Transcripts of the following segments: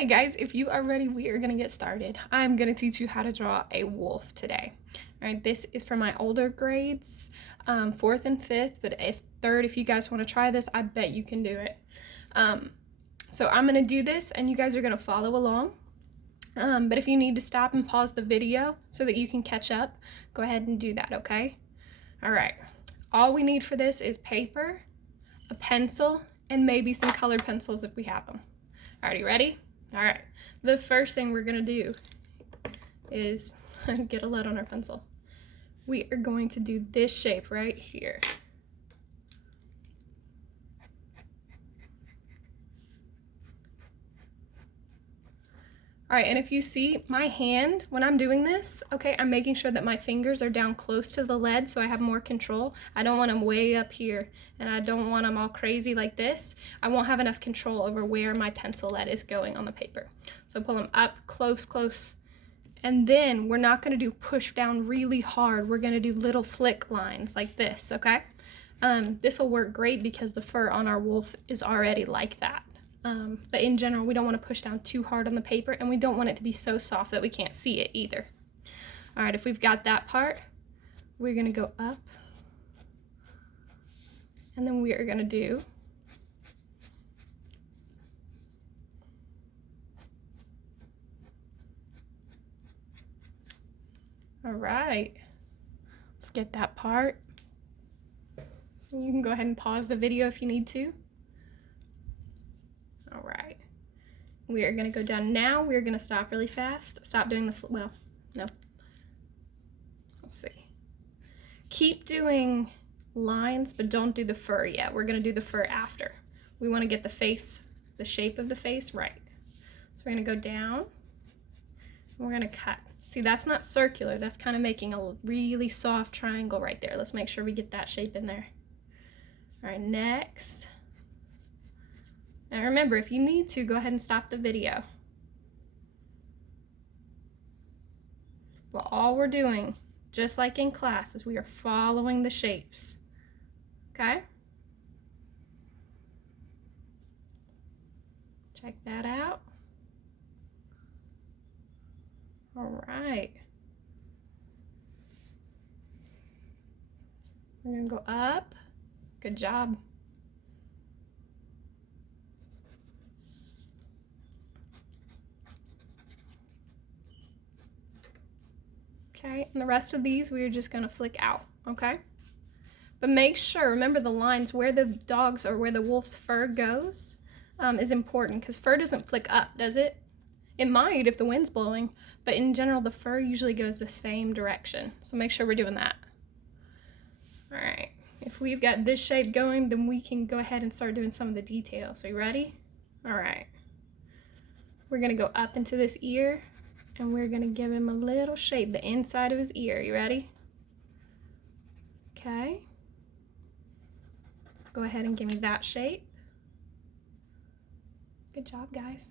Alright guys, if you are ready, we are going to get started. I'm going to teach you how to draw a wolf today. Alright, this is for my older grades, 4th and 5th, but if 3rd, if you guys want to try this, I bet you can do it. So I'm going to do this and you guys are going to follow along. But if you need to stop and pause the video so that you can catch up, go ahead and do that, okay? Alright, all we need for this is paper, a pencil, and maybe some colored pencils if we have them. Alrighty, ready? Alright, the first thing we're gonna do is get a lead on our pencil. We are going to do this shape right here. Alright, and if you see my hand, when I'm doing this, okay, I'm making sure that my fingers are down close to the lead so I have more control. I don't want them way up here, and I don't want them all crazy like this. I won't have enough control over where my pencil lead is going on the paper. So pull them up, close, close. And then we're not going to do push down really hard. We're going to do little flick lines like this, okay? This will work great because the fur on our wolf is already like that. But in general, we don't want to push down too hard on the paper, and we don't want it to be so soft that we can't see it either. All right, if we've got that part, we're going to go up, and then we are going to do all right, let's get that part. You can go ahead and pause the video if you need to. All right, we are going to go down now. We're going to stop really fast. Stop doing the, well, no. Let's see. Keep doing lines, but don't do the fur yet. We're going to do the fur after. We want to get the face, the shape of the face right. So we're going to go down, and we're going to cut. See, that's not circular. That's kind of making a really soft triangle right there. Let's make sure we get that shape in there. All right, next. And remember, if you need to, go ahead and stop the video. But all we're doing, just like in class, is we are following the shapes. Okay? Check that out. All right. We're going to go up. Good job. Okay, and the rest of these we are just going to flick out, okay? But make sure, remember the lines where the dog's or where the wolf's fur goes is important, because fur doesn't flick up, does it? It might if the wind's blowing, but in general the fur usually goes the same direction, so make sure we're doing that. All right, if we've got this shape going, then we can go ahead and start doing some of the details. Are you ready? All right, we're going to go up into this ear, and we're going to give him a little shape, the inside of his ear. You ready? Okay. Go ahead and give me that shape. Good job, guys.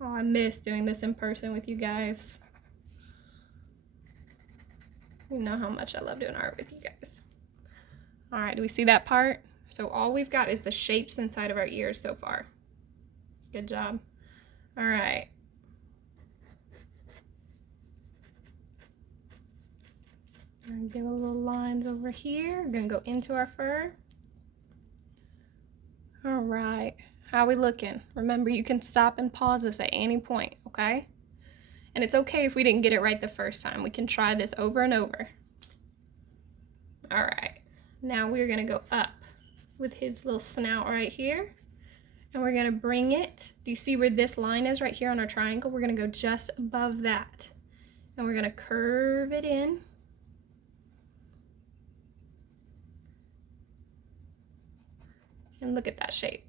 Oh, I miss doing this in person with you guys. You know how much I love doing art with you guys. All right, do we see that part? So all we've got is the shapes inside of our ears so far. Good job. All right. We're gonna give a little lines over here. We're gonna go into our fur. All right, how are we looking? Remember, you can stop and pause this at any point, okay? And it's okay if we didn't get it right the first time. We can try this over and over. All right, now we're gonna go up with his little snout right here. And we're gonna bring it, do you see where this line is right here on our triangle? We're gonna go just above that. And we're gonna curve it in. And look at that shape.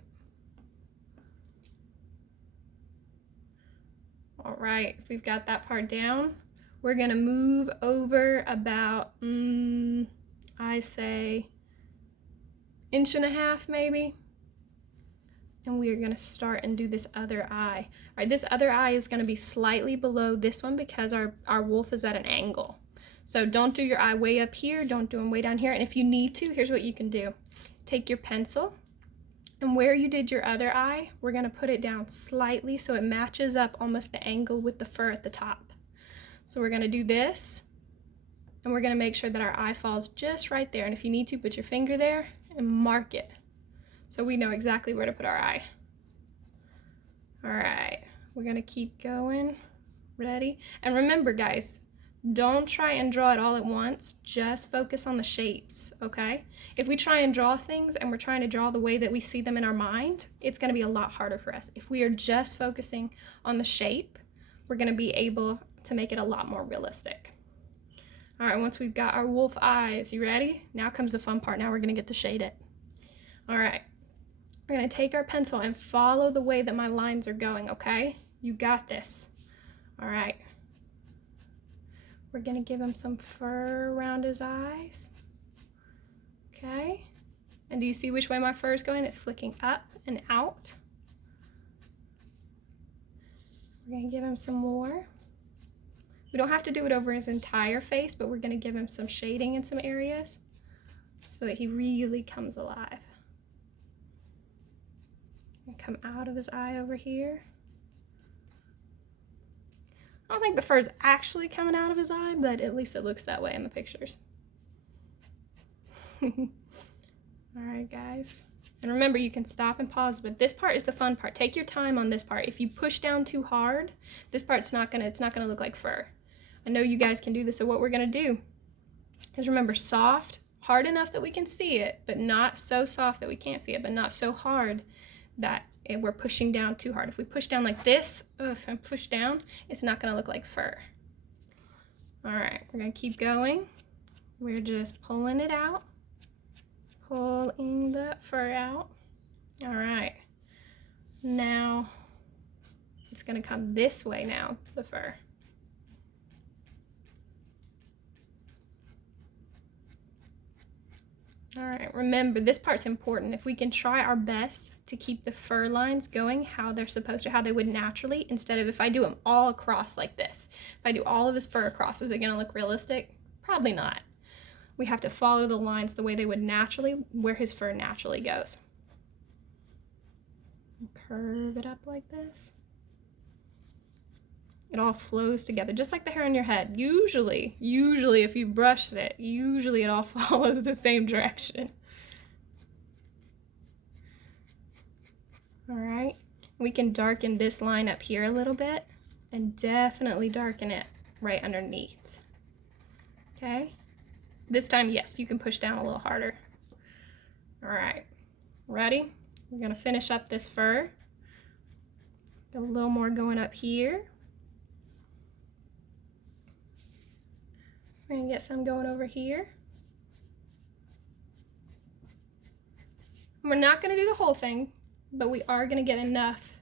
All right, if we've got that part down, we're gonna move over about, I say, 1.5 inches maybe. And we are going to start and do this other eye. All right, this other eye is going to be slightly below this one because our wolf is at an angle. So don't do your eye way up here, don't do them way down here. And if you need to, here's what you can do. Take your pencil And where you did your other eye, we're gonna put it down slightly so it matches up almost the angle with the fur at the top. So we're gonna do this, and we're gonna make sure that our eye falls just right there. And if you need to, put your finger there and mark it so we know exactly where to put our eye. All right, we're gonna keep going. Ready? And remember, guys, don't try and draw it all at once. Just focus on the shapes, okay? If we try and draw things and we're trying to draw the way that we see them in our mind, it's gonna be a lot harder for us. If we are just focusing on the shape, we're gonna be able to make it a lot more realistic. All right, once we've got our wolf eyes, you ready? Now comes the fun part. Now we're gonna get to shade it. All right, we're gonna take our pencil and follow the way that my lines are going, okay? You got this. All right. We're gonna give him some fur around his eyes. Okay. And do you see which way my fur is going? It's flicking up and out. We're gonna give him some more. We don't have to do it over his entire face, but we're gonna give him some shading in some areas so that he really comes alive. And come out of his eye over here. I don't think the fur is actually coming out of his eye, but at least it looks that way in the pictures. All right, guys. And remember, you can stop and pause, but this part is the fun part. Take your time on this part. If you push down too hard, this part's it's not gonna look like fur. I know you guys can do this, so what we're gonna do is remember, soft, hard enough that we can see it, but not so soft that we can't see it, but not so hard that we're pushing down too hard. If we push down like this, and push down, it's not gonna look like fur. All right, we're gonna keep going. We're just pulling it out, pulling the fur out. All right, now it's gonna come this way now, the fur. All right, remember, this part's important. If we can try our best to keep the fur lines going how they're supposed to, how they would naturally, instead of if I do them all across like this. If I do all of his fur across, is it gonna look realistic? Probably not. We have to follow the lines the way they would naturally, where his fur naturally goes. Curve it up like this. It all flows together, just like the hair on your head. Usually if you've brushed it, usually it all follows the same direction. All right, we can darken this line up here a little bit and definitely darken it right underneath. Okay, this time, yes, you can push down a little harder. All right, ready? We're gonna finish up this fur. Got a little more going up here. We're gonna get some going over here. We're not gonna do the whole thing, but we are gonna get enough.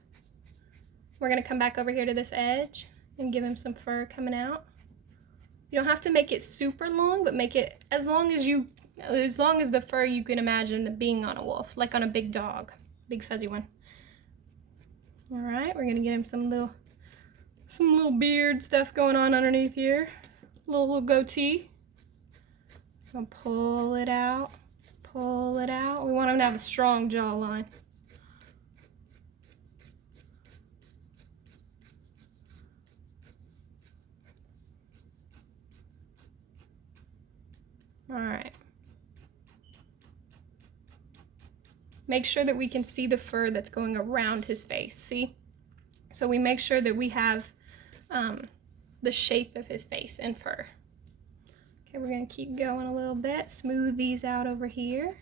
We're gonna come back over here to this edge and give him some fur coming out. You don't have to make it super long, but make it as long as the fur you can imagine being on a wolf, like on a big dog, big fuzzy one. All right, we're gonna get him some little beard stuff going on underneath here. Little goatee. Gonna pull it out, pull it out. We want him to have a strong jawline. All right. Make sure that we can see the fur that's going around his face, see? So we make sure that we have the shape of his face and fur. Okay, we're gonna keep going a little bit, smooth these out over here.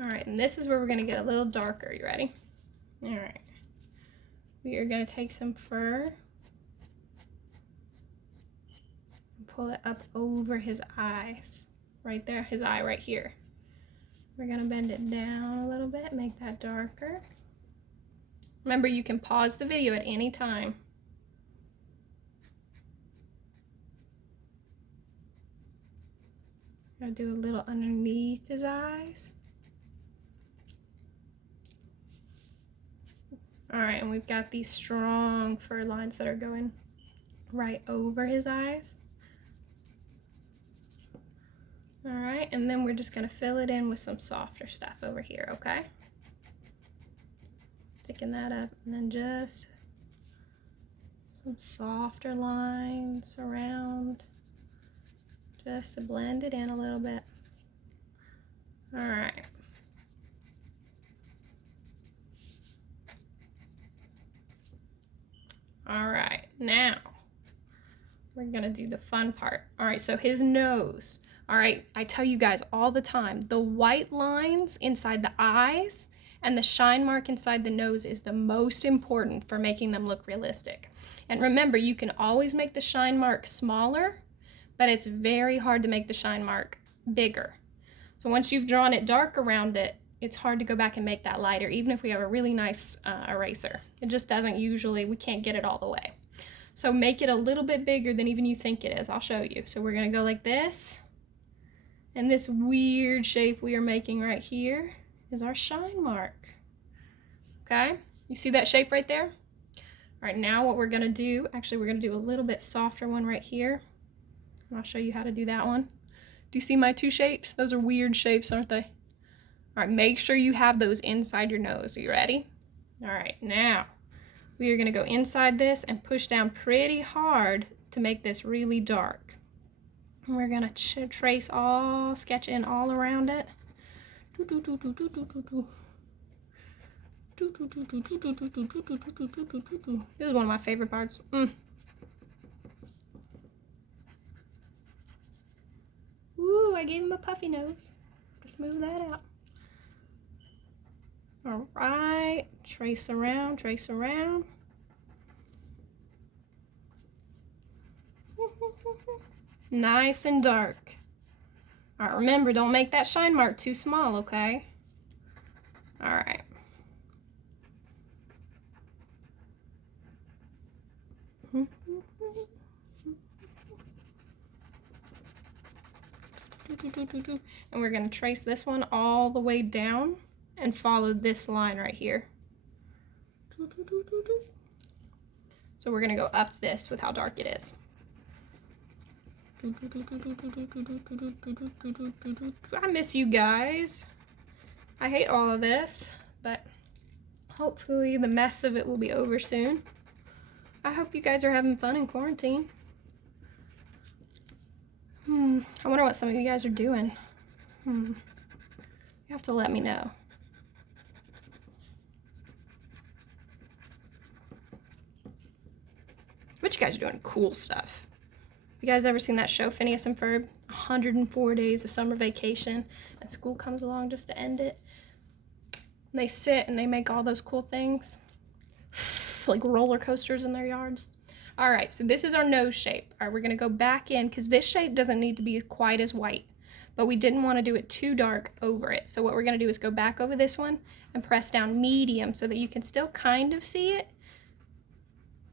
All right, and this is where we're gonna get a little darker. You ready? All right. We are gonna take some fur and pull it up over his eyes. Right there, his eye right here. We're gonna bend it down a little bit, make that darker. Remember, you can pause the video at any time. Gonna do a little underneath his eyes. All right, and we've got these strong fur lines that are going right over his eyes. All right, and then we're just gonna fill it in with some softer stuff over here, okay? Thicken that up, and then just some softer lines around, just to blend it in a little bit. All right. All right, now we're gonna do the fun part. All right, so his nose. All right, I tell you guys all the time, the white lines inside the eyes and the shine mark inside the nose is the most important for making them look realistic. And remember, you can always make the shine mark smaller, but it's very hard to make the shine mark bigger. So once you've drawn it dark around it, it's hard to go back and make that lighter, even if we have a really nice eraser. It just doesn't usually, we can't get it all the way. So make it a little bit bigger than even you think it is. I'll show you. So we're gonna go like this. And this weird shape we are making right here is our shine mark. Okay, you see that shape right there? All right, now what we're gonna do, actually we're gonna do a little bit softer one right here. And I'll show you how to do that one. Do you see my two shapes? Those are weird shapes, aren't they? All right, make sure you have those inside your nose. Are you ready? All right, now we are gonna go inside this and push down pretty hard to make this really dark. And we're gonna trace all, sketch in all around it. This is one of my favorite parts. Ooh, I gave him a puffy nose. Just move that out. All right, trace around, trace around. Nice and dark. All right, remember, don't make that shine mark too small, okay? All right. And we're going to trace this one all the way down and follow this line right here. So we're going to go up this with how dark it is. I miss you guys. I hate all of this, but hopefully the mess of it will be over soon. I hope you guys are having fun in quarantine. I wonder what some of you guys are doing. You have to let me know. I bet you guys are doing cool stuff. You guys ever seen that show, Phineas and Ferb? 104 days of summer vacation, and school comes along just to end it. And they sit and they make all those cool things, like roller coasters in their yards. All right, so this is our nose shape. All right, we're gonna go back in because this shape doesn't need to be quite as white, but we didn't want to do it too dark over it. So what we're gonna do is go back over this one and press down medium so that you can still kind of see it.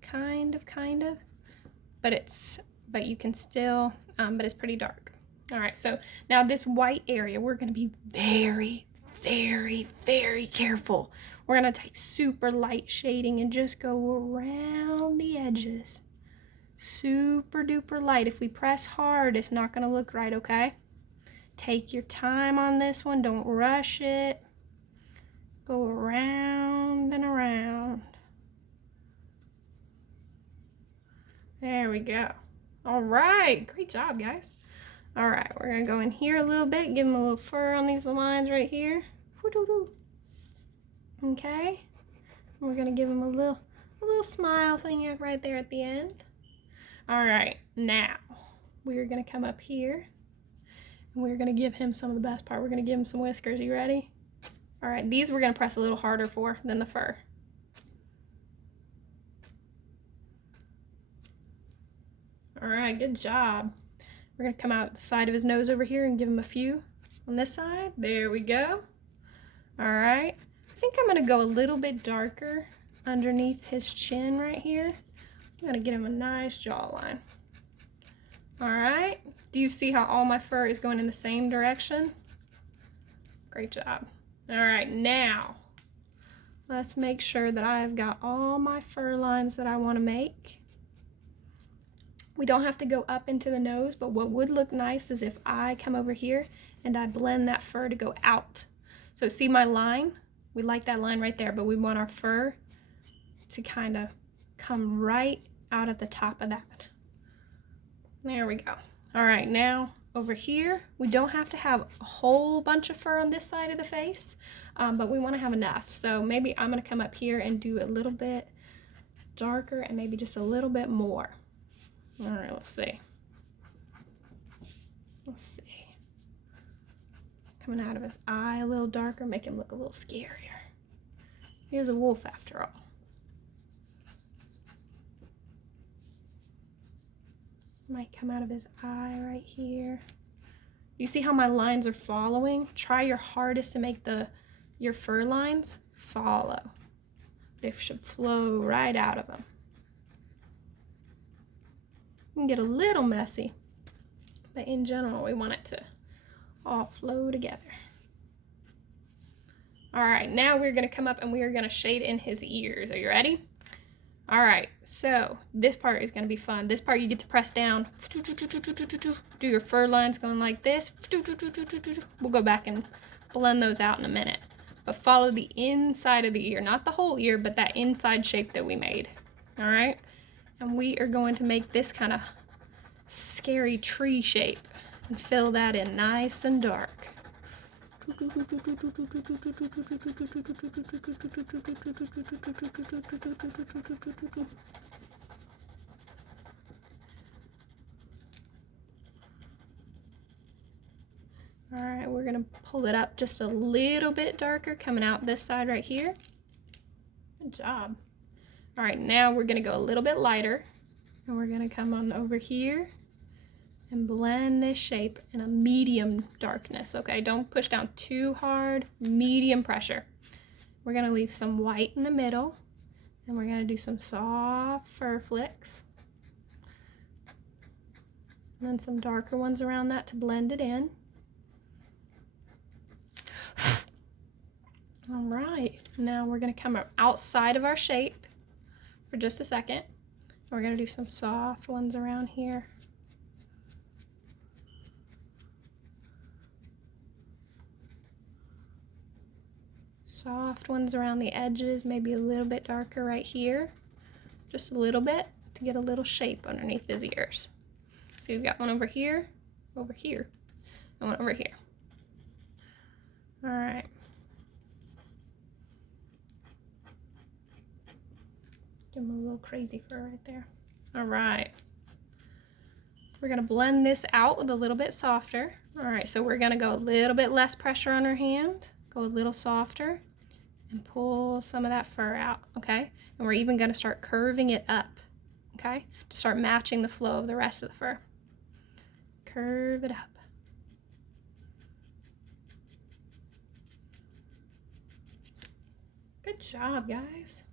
Kind of, but you can still, but it's pretty dark. All right, so now this white area, we're gonna be very, very, very careful. We're gonna take super light shading and just go around the edges. Super duper light. If we press hard, it's not gonna look right, okay? Take your time on this one, don't rush it. Go around and around. There we go. All right, great job, guys. All right, we're gonna go in here a little bit, give them a little fur on these lines right here. Okay, we're gonna give them a little smile thing right there at the end. All right, now we're gonna come up here and we're gonna give him some of the best part. We're gonna give him some whiskers. You ready? All right, these we're gonna press a little harder for than the fur. All right, good job. We're gonna come out the side of his nose over here and give him a few on this side. There we go. All right, I think I'm gonna go a little bit darker underneath his chin right here. I'm gonna get him a nice jawline. All right, do you see how all my fur is going in the same direction? Great job. All right, now let's make sure that I've got all my fur lines that I wanna make. We don't have to go up into the nose, but what would look nice is if I come over here and I blend that fur to go out. So see my line? We like that line right there, but we want our fur to kind of come right out at the top of that. There we go. All right, now over here, we don't have to have a whole bunch of fur on this side of the face, but we want to have enough. So maybe I'm going to come up here and do a little bit darker and maybe just a little bit more. All right, let's see. Let's see. Coming out of his eye a little darker, make him look a little scarier. He is a wolf after all. Might come out of his eye right here. You see how my lines are following? Try your hardest to make your fur lines follow. They should flow right out of them. You can get a little messy, but in general, we want it to all flow together. All right, now we're gonna come up and we are gonna shade in his ears. Are you ready? All right, so this part is gonna be fun. This part you get to press down, do your fur lines going like this. We'll go back and blend those out in a minute, but follow the inside of the ear, not the whole ear, but that inside shape that we made. All right, and we are going to make this kind of scary tree shape and fill that in nice and dark. All right, we're gonna pull it up just a little bit darker, coming out this side right here. Good job. All right, now we're gonna go a little bit lighter, and we're gonna come on over here and blend this shape in a medium darkness, okay? Don't push down too hard, medium pressure. We're gonna leave some white in the middle, and we're gonna do some soft fur flicks. And then some darker ones around that to blend it in. All right, now we're gonna come outside of our shape for just a second. We're gonna do some soft ones around here. Soft ones around the edges, maybe a little bit darker right here. Just a little bit to get a little shape underneath his ears. So we've got one over here, and one over here. All right. Give him a little crazy fur right there. All right. We're gonna blend this out with a little bit softer. All right, so we're gonna go a little bit less pressure on our hand, go a little softer, and pull some of that fur out, okay? And we're even gonna start curving it up, okay? To start matching the flow of the rest of the fur. Curve it up. Good job, guys.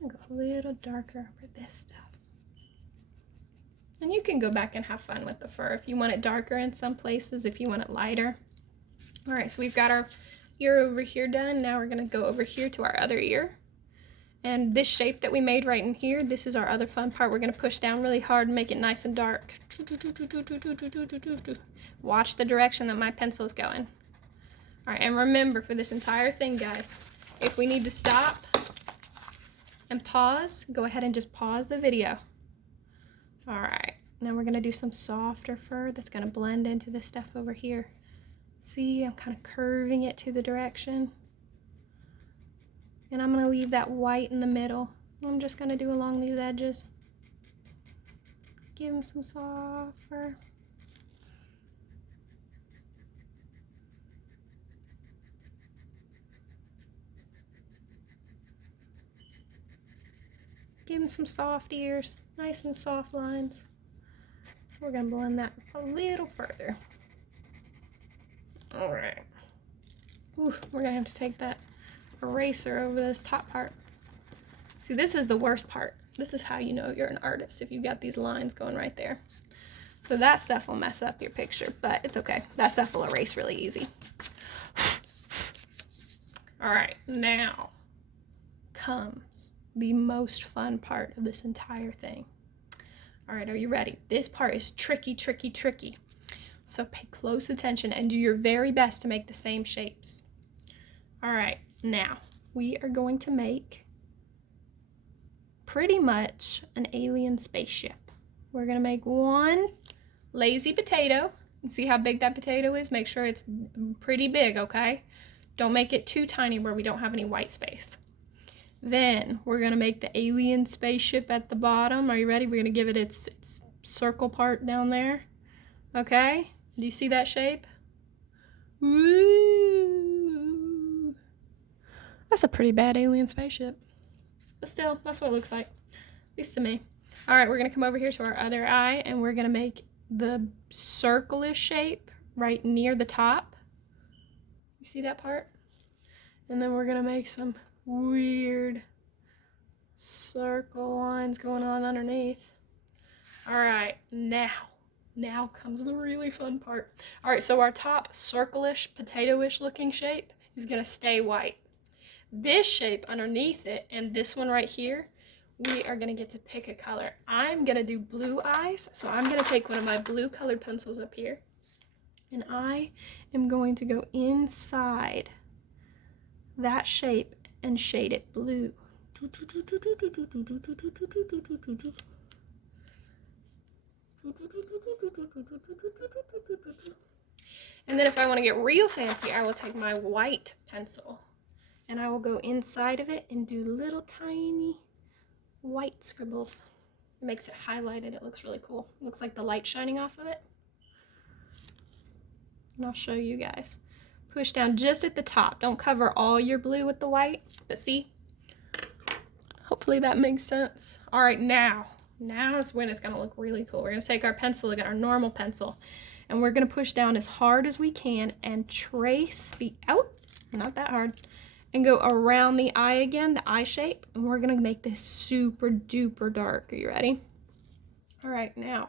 I'm gonna go a little darker for this stuff. And you can go back and have fun with the fur if you want it darker in some places, if you want it lighter. All right, so we've got our ear over here done. Now we're gonna go over here to our other ear. And this shape that we made right in here, this is our other fun part. We're gonna push down really hard and make it nice and dark. Watch the direction that my pencil is going. All right, and remember for this entire thing, guys, if we need to stop and pause, go ahead and just pause the video. All right, now we're gonna do some softer fur that's gonna blend into this stuff over here. See, I'm kind of curving it to the direction. And I'm gonna leave that white in the middle. I'm just gonna do along these edges. Give him some soft fur. Give him some soft ears, nice and soft lines. We're gonna blend that a little further. All right. Ooh, we're gonna have to take that eraser over this top part. See, this is the worst part. This is how you know you're an artist, if you've got these lines going right there. So that stuff will mess up your picture, but it's okay. That stuff will erase really easy. All right, now comes the most fun part of this entire thing. All right, are you ready? This part is tricky, tricky, tricky. So pay close attention and do your very best to make the same shapes. All right, now we are going to make pretty much an alien spaceship. We're gonna make one lazy potato and see how big that potato is. Make sure it's pretty big, okay? Don't make it too tiny where we don't have any white space. Then we're gonna make the alien spaceship at the bottom. Are you ready? We're gonna give it its circle part down there. Okay? Do you see that shape? Woo! That's a pretty bad alien spaceship. But still, that's what it looks like. At least to me. All right, we're gonna come over here to our other eye and we're gonna make the circle-ish shape right near the top. You see that part? And then we're gonna make some weird circle lines going on underneath. All right, now comes the really fun part. All right, so our top circle-ish, potato-ish looking shape is gonna stay white. This shape underneath it and this one right here, we are gonna get to pick a color. I'm gonna do blue eyes, so I'm gonna take one of my blue colored pencils up here and I am going to go inside that shape and shade it blue. And then if I want to get real fancy, I will take my white pencil and I will go inside of it and do little tiny white scribbles. It makes it highlighted. It looks really cool. It looks like the light shining off of it. And I'll show you guys. Push down just at the top. Don't cover all your blue with the white, but see? Hopefully that makes sense. All right, now is when it's gonna look really cool. We're gonna take our pencil, again, our normal pencil, and we're gonna push down as hard as we can and trace the not that hard, and go around the eye again, the eye shape, and we're gonna make this super duper dark. Are you ready? All right, now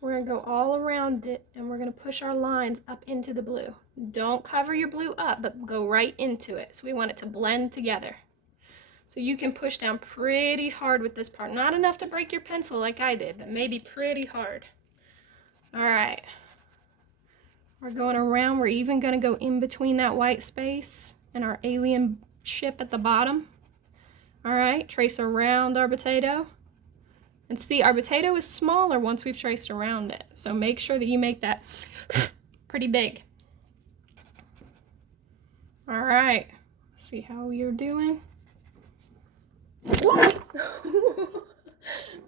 we're gonna go all around it and we're gonna push our lines up into the blue. Don't cover your blue up, but go right into it. So we want it to blend together. So you can push down pretty hard with this part. Not enough to break your pencil like I did, but maybe pretty hard. All right. We're going around. We're even gonna go in between that white space and our alien ship at the bottom. All right, trace around our potato. And see, our potato is smaller once we've traced around it. So make sure that you make that pretty big. All right, see how you're doing.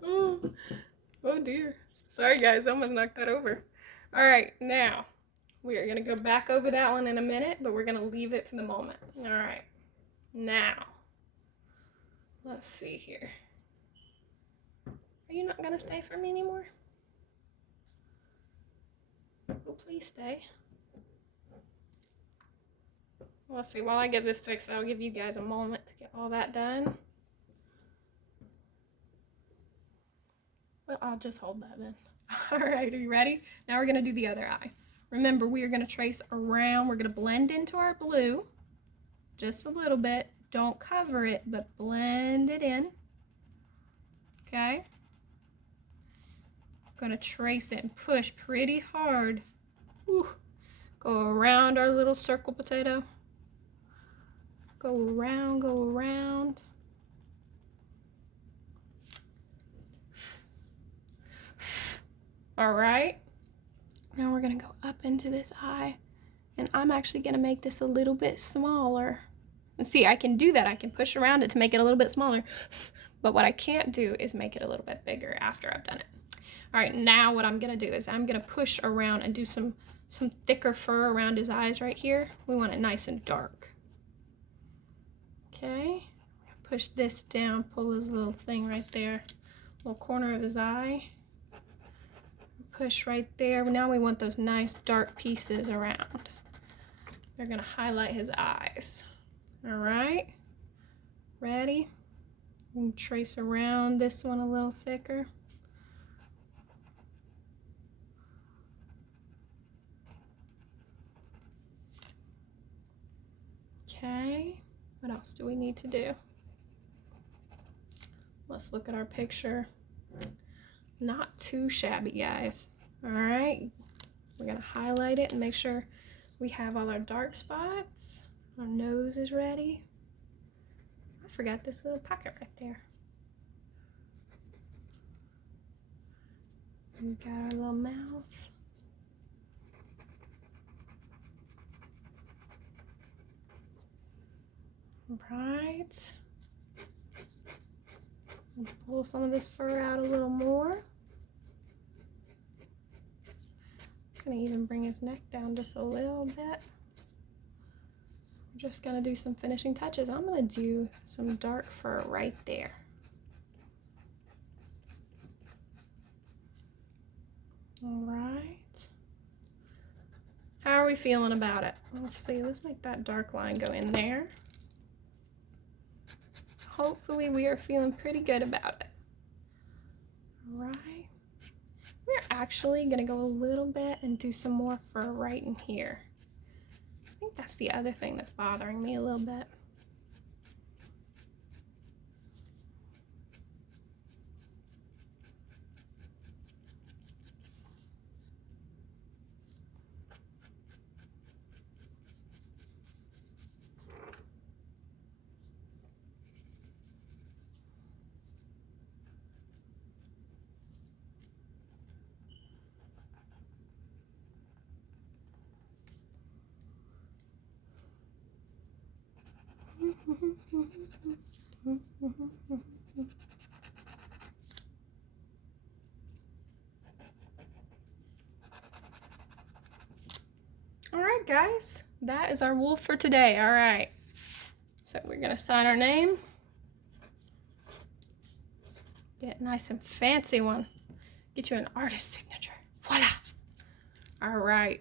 Oh dear. Sorry guys, I almost knocked that over. All right, now we are gonna go back over that one in a minute, but we're gonna leave it for the moment. All right, now, let's see here. Are you not gonna stay for me anymore? Oh, please stay. Let's see, while I get this fixed, I'll give you guys a moment to get all that done. Well, I'll just hold that then. All right, are you ready? Now we're gonna do the other eye. Remember, we are gonna trace around, we're gonna blend into our blue, just a little bit. Don't cover it, but blend it in, okay? Gonna trace it and push pretty hard. Whew. Go around our little circle potato. Go around, go around. All right, now we're gonna go up into this eye, and I'm actually gonna make this a little bit smaller. And see, I can do that. I can push around it to make it a little bit smaller, but what I can't do is make it a little bit bigger after I've done it. All right, now what I'm gonna do is I'm gonna push around and do some thicker fur around his eyes right here. We want it nice and dark. Okay, push this down, pull his little thing right there, little corner of his eye. Push right there. Now we want those nice dark pieces around. They're gonna highlight his eyes. All right, ready? And trace around this one a little thicker. Okay, what else do we need to do? Let's look at our picture. Not too shabby, guys. All right, we're gonna highlight it and make sure we have all our dark spots. Our nose is ready. I forgot this little pocket right there. We got our little mouth. Right. Pull some of this fur out a little more. I'm gonna even bring his neck down just a little bit. We're just gonna do some finishing touches. I'm gonna do some dark fur right there. All right. How are we feeling about it? Let's see, let's make that dark line go in there. Hopefully we are feeling pretty good about it. All right. We're actually gonna go a little bit and do some more fur right in here. I think that's the other thing that's bothering me a little bit. All right, guys, that is our wolf for today. All right, so we're gonna sign our name. Get a nice and fancy one. Get you an artist signature. Voila. All right.